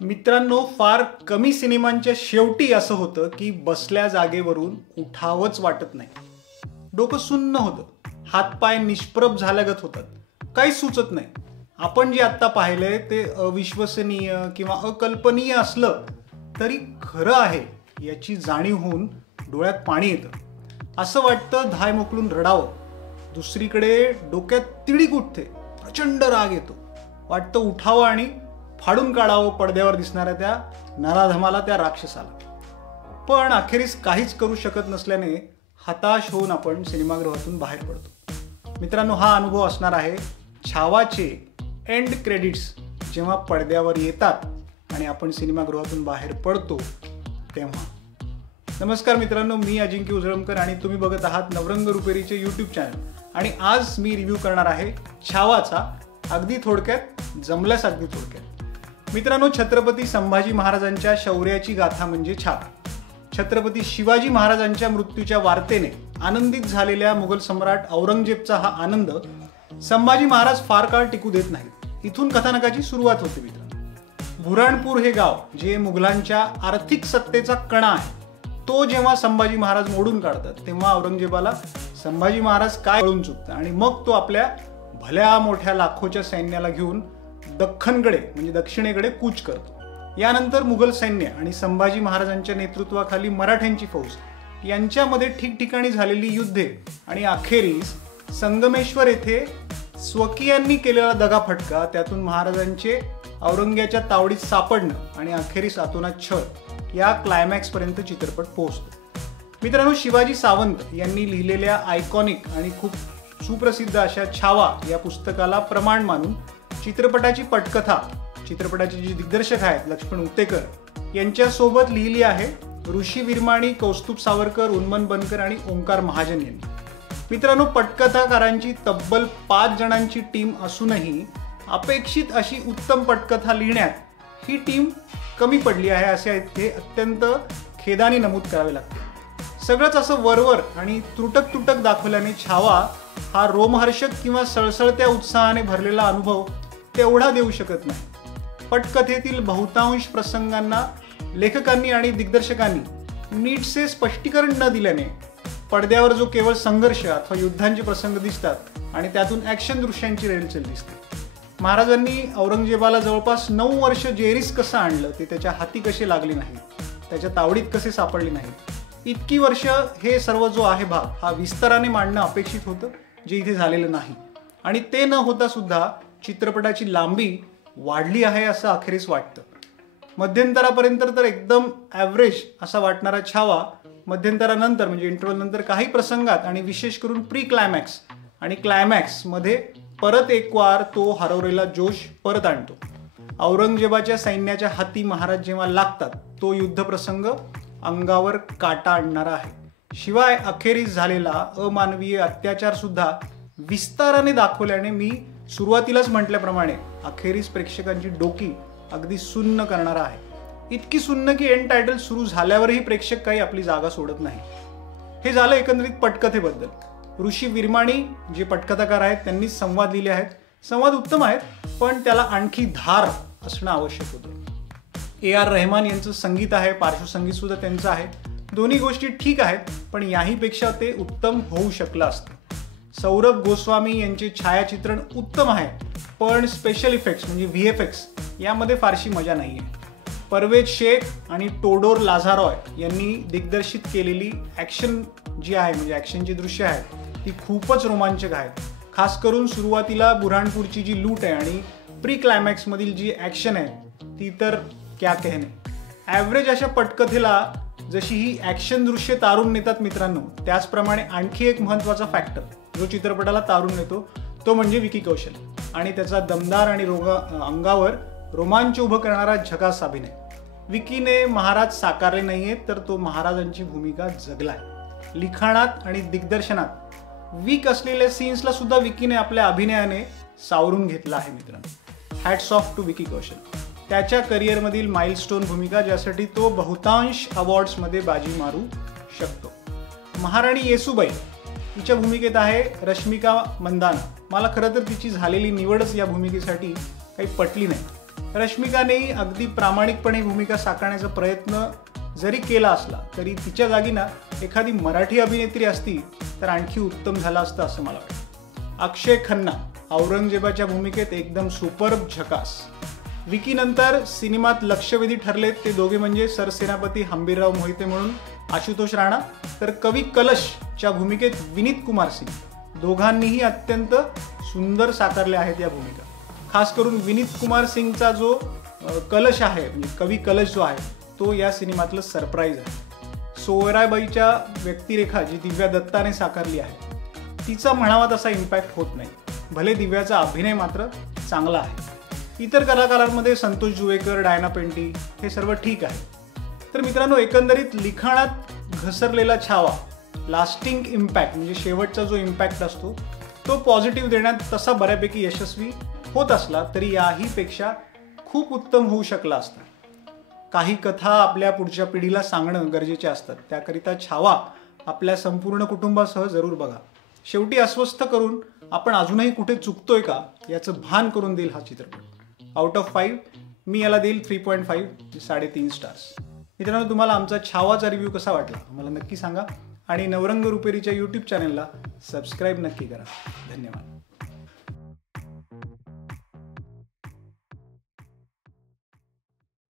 मित्रांनो, फार कमी सिनेमांच्या शेवटी असं होतं की बसल्या जागेवरून उठावंच वाटत नाही. डोकं सुन्न होतं, हातपाय निष्प्रभ झाल्यागत होतात, काही सुचत नाही. आपण जे आत्ता पाहिलंय ते अविश्वसनीय किंवा अकल्पनीय असलं तरी खरं आहे याची जाणीव होऊन डोळ्यात पाणी येतं. असं वाटतं धाय मोकळून रडावं. दुसरीकडे डोक्यात तिडीक उठते, प्रचंड राग येतो. वाटतं उठावं आणि फाडून काढावं पडद्यावर दिसणाऱ्या त्या नराधमाला, त्या राक्षसाला. पण अखेरीस काहीच करू शकत नसल्याने हताश होऊन आपण सिनेमागृहातून बाहेर पडतो. मित्रांनो, हा अनुभव असणार आहे छावाचे एंड क्रेडिट्स जेव्हा पडद्यावर येतात आणि आपण सिनेमागृहातून बाहेर पडतो तेव्हा. नमस्कार मित्रांनो, मी अजिंक्य उजळमकर आणि तुम्ही बघत आहात नवरंग रुपेरीचे यूट्यूब चॅनल. आणि आज मी रिव्ह्यू करणार आहे छावाचा, अगदी थोडक्यात, जमल्यास अगदी थोडक्यात. मित्रांनो, छत्रपती संभाजी महाराजांच्या शौर्याची गाथा म्हणजे छावा. छत्रपती शिवाजी महाराजांच्या मृत्यूच्या वार्तेने आनंदित झालेल्या मुघल सम्राट औरंगजेबचा हा आनंद संभाजी महाराज फार काळ टिकू देत नाहीत. इथून कथानकाची सुरुवात होते मित्रांनो. बुऱ्हाणपूर हे गाव जे मुघलांच्या आर्थिक सत्तेचा कणा आहे, तो जेव्हा संभाजी महाराज मोडून काढतात तेव्हा औरंगजेबाला संभाजी महाराज काय कळून चुकतं आणि मग तो आपल्या भल्या मोठ्या लाखोच्या सैन्याला घेऊन दख्खनकडे म्हणजे दक्षिणेकडे कूच करतो. यानंतर मुघल सैन्य आणि संभाजी महाराजांच्या नेतृत्वाखाली मराठ्यांची फौज यांच्यामध्ये ठिकठिकाणी झालेली युद्धे आणि अखेरीस संगमेश्वर येथे स्वकीयांनी केलेला दगाफटका, त्यातून महाराजांचे औरंग्याच्या तावडीत सापडणं आणि अखेरीस अतोनात छळ, या क्लायमॅक्स पर्यंत चित्रपट पोहोचतो. मित्रांनो, शिवाजी सावंत यांनी लिहिलेल्या आयकॉनिक आणि खूप सुप्रसिद्ध अशा छावा या पुस्तकाला प्रमाण मानून चित्रपटाची पटकथा, चित्रपटाचे जे दिग्दर्शक आहेत लक्ष्मण उतेकर यांच्यासोबत लिहिली आहे ऋषी विरमाणी, कौस्तुभ सावरकर, उन्मन बनकर आणि ओंकार महाजन यांनी. मित्रांनो, पटकथाकारांची तब्बल 5 जणांची टीम असूनही अपेक्षित अशी उत्तम पटकथा लिहिण्यात ही टीम कमी पडली आहे असे हे अत्यंत खेदाने नमूद करावे लागते. सगळंच असं वरवर आणि तुटक तुटक दाखवल्याने छावा हा रोमहर्षक किंवा सळसळत्या उत्साहाने भरलेला अनुभव तेवढा देऊ शकत नाही. पटकथेतील बहुतांश प्रसंगांना लेखकांनी आणि दिग्दर्शकांनी नीटसे स्पष्टीकरण न दिल्याने पडद्यावर जो केवळ संघर्ष अथवा युद्धांचे प्रसंग दिसतात आणि त्यातून ॲक्शन दृश्यांची रेलचेल दिसते. महाराजांनी औरंगजेबाला जवळपास 9 वर्ष जेरीस कसं आणलं, ते त्याच्या हाती कसे लागले नाही, त्याच्या तावडीत कसे सापडले नाही, इतकी वर्ष हे सर्व जो आहे भाग हा विस्ताराने मांडणं अपेक्षित होतं, जे इथे झालेलं नाही. आणि ते न होता सुद्धा चित्रपटाची लांबी वाढली आहे असं अखेरीस वाटतं. मध्यंतरापर्यंत तर एकदम ॲव्हरेज असा वाटणारा छावा मध्यंतरानंतर म्हणजे इंटरव्हलनंतर काही प्रसंगात आणि विशेष करून प्री क्लायमॅक्स आणि क्लायमॅक्समध्ये परत एक वार तो हरवलेला जोश परत आणतो. औरंगजेबाच्या सैन्याच्या हाती महाराज जेव्हा लागतात तो युद्धप्रसंग अंगावर काटा आणणारा आहे. शिवाय अखेरीस झालेला अमानवीय अत्याचार सुद्धा विस्ताराने दाखवल्याने मी सुरुवातीलाच म्हटल्याप्रमाणे अखेरीस प्रेक्षकांची डोकी अगदी सुन्न करणारा आहे. इतकी सुन्न की एंड टायटल सुरू झाल्यावरही प्रेक्षक काही आपली जागा सोडत नाही. हे झालं एकंदरीत पटकथेबद्दल. ऋषी विरमाणी जे पटकथाकार आहेत त्यांनी संवाद लिहिले आहेत. संवाद उत्तम आहेत, पण त्याला आणखी धार असणं आवश्यक होतं. AR रहमान यांचं संगीत आहे, पार्श्वसंगीत सुद्धा त्यांचं आहे. दोन्ही गोष्टी ठीक आहेत, पण याहीपेक्षा ते उत्तम होऊ शकलं असतं. सौरभ गोस्वामी यांचे छायाचित्रण उत्तम आहे, पण स्पेशल इफेक्ट्स म्हणजे VFX यामध्ये फारशी मजा नाही आहे. परवेज शेख आणि टोडोर लाझारॉय यांनी दिग्दर्शित केलेली ॲक्शन जी आहे म्हणजे ॲक्शनची दृश्य आहेत ती खूपच रोमांचक आहेत. खास करून सुरुवातीला बुऱ्हाणपूरची जी लूट आहे आणि प्री क्लायमॅक्समधील जी ॲक्शन आहे ती तर क्या कहने. ॲव्हरेज अशा पटकथेला जशी ही ॲक्शन दृश्य तारून नेतात मित्रांनो, त्याचप्रमाणे आणखी एक महत्त्वाचा फॅक्टर जो चित्रपटाला तारून नेतो तो म्हणजे विकी कौशल आणि त्याचा दमदार आणि अंगावर रोमांच उभं करणारा झकास अभिनय. विकीने महाराज साकारले नाहीये, तर तो महाराजांची भूमिका जगलाय. लिखाणात आणि दिग्दर्शनात वीक असलेल्या सीन्सला सुद्धा विकीने आपल्या अभिनयाने सावरून घेतला आहे मित्रांनो. Hats off to Vicky Kaushal. त्याच्या करिअरमधील माइलस्टोन भूमिका ज्यासाठी तो बहुतांश अवॉर्ड्समध्ये बाजी मारू शकतो. महाराणी येसूबाई तिच्या भूमिकेत आहे रश्मिका मंदाना. मला खरं तर तिची झालेली निवडच या भूमिकेसाठी काही पटली नाही. रश्मिकानेही अगदी प्रामाणिकपणे भूमिका साकारण्याचा प्रयत्न जरी केला असला तरी तिच्या जागी ना एखादी मराठी अभिनेत्री असती तर आणखी उत्तम झाला असतं असं मला वाटतं. अक्षय खन्ना औरंगजेबाच्या भूमिकेत एकदम सुपर्ब झकास. विकी नंतर सिनेमात लक्षवेधी ठरलेत ते दोघे म्हणजे सरसेनापती हंबीरराव मोहिते म्हणून आशुतोष राणा, तर कवी कलशच्या भूमिकेत विनीत कुमार सिंग. दोघांनीही अत्यंत सुंदर साकारल्या आहेत या भूमिका. खास करून विनीत कुमार सिंगचा जो कलश आहे म्हणजे कवी कलश जो आहे तो या सिनेमातलं सरप्राईज आहे. सोयराबाईच्या व्यक्तिरेखा जी दिव्या दत्ताने साकारली आहे तिचा म्हणावा तसा इम्पॅक्ट होत नाही. भले दिव्याचा अभिनय मात्र चांगला आहे. इतर कलाकारांमध्ये संतोष जुवेकर, डायना पेंटी हे सर्व ठीक आहे. तर मित्रांनो, एकंदरीत लिखाणात घसरलेला छावा, लास्टिंग इम्पॅक्ट म्हणजे शेवटचा जो इम्पॅक्ट असतो तो पॉझिटिव्ह देण्यात तसा बऱ्यापैकी यशस्वी होत असला तरी याहीपेक्षा खूप उत्तम होऊ शकला असता. काही कथा आपल्या पुढच्या पिढीला सांगणं गरजेचे असतात. त्याकरिता छावा आपल्या संपूर्ण कुटुंबासह जरूर बघा. शेवटी अस्वस्थ करून आपण अजूनही कुठे चुकतोय का याचं भान करून देईल हा चित्रपट. आउट ऑफ 5 मी याला देईल 3.5 3.5 स्टार्स. मित्रांनो, तुम्हाला आमचा छावाचा रिव्ह्यू कसा वाटला मला नक्की सांगा आणि नवरंग रुपेरीच्या यूट्यूब चॅनलला सबस्क्राईब नक्की करा. धन्यवाद.